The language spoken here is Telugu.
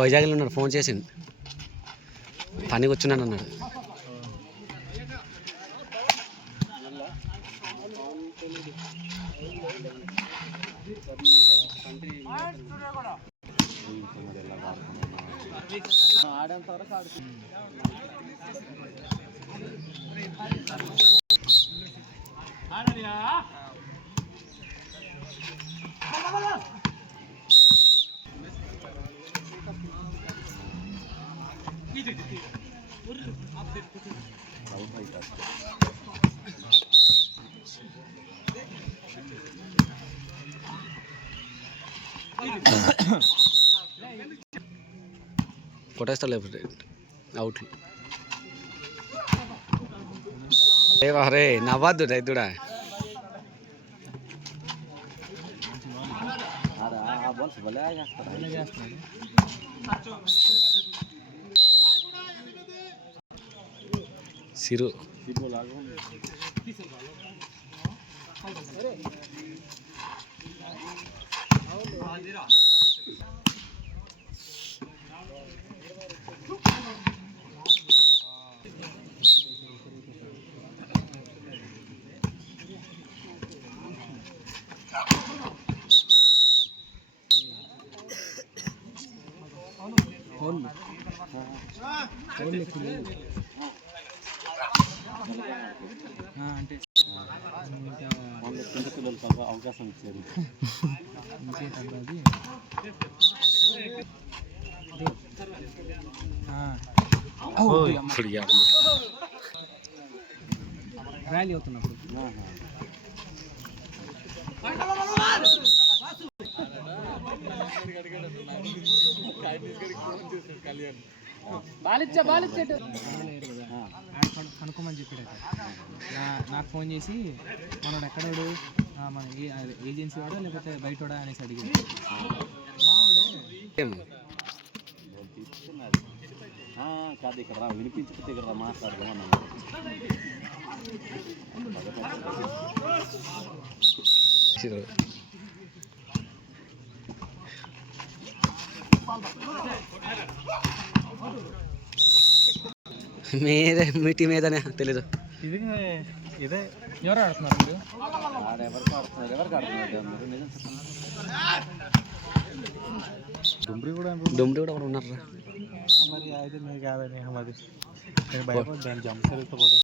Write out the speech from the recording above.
వైజాగ్లో ఉన్నాడు, ఫోన్ చేసిండు, పనికి వచ్చున్నాను అన్నాడు. ఆడేంత వరకు ఆడుతుంది. కొట్టేస్తా అవుట్లు. అరే నవ్వద్దు రైతుడా. సిరు అంటే అవకాశం ఇచ్చారు. ర్యాలీ అవుతున్నప్పుడు కనుక్కోమని చెప్పాడు. నాకు ఫోన్ చేసి మనోడు ఎక్కడాడు, మన ఏజెన్సీ వాడా లేకపోతే బయటోడా అనేసి అడిగాడు. కాదు ఇక్కడ రా, వినిపించకపోతే ఇక్కడ రా మాట్లాడదామన్నా. మీరే మీటి మీదనే తెలీదు. ఇది ఇదే ఎవరు ఆడుతున్నారు మీరు? ఎవరికి ఆడుతున్నారు, ఎవరికి ఆడుతున్నారు మీరు? డుమ్రి కూడా ఉన్నారా? మరి అయితే మీకు కాదని అది భయపడ్డాను. జంప్ సరిగ్గా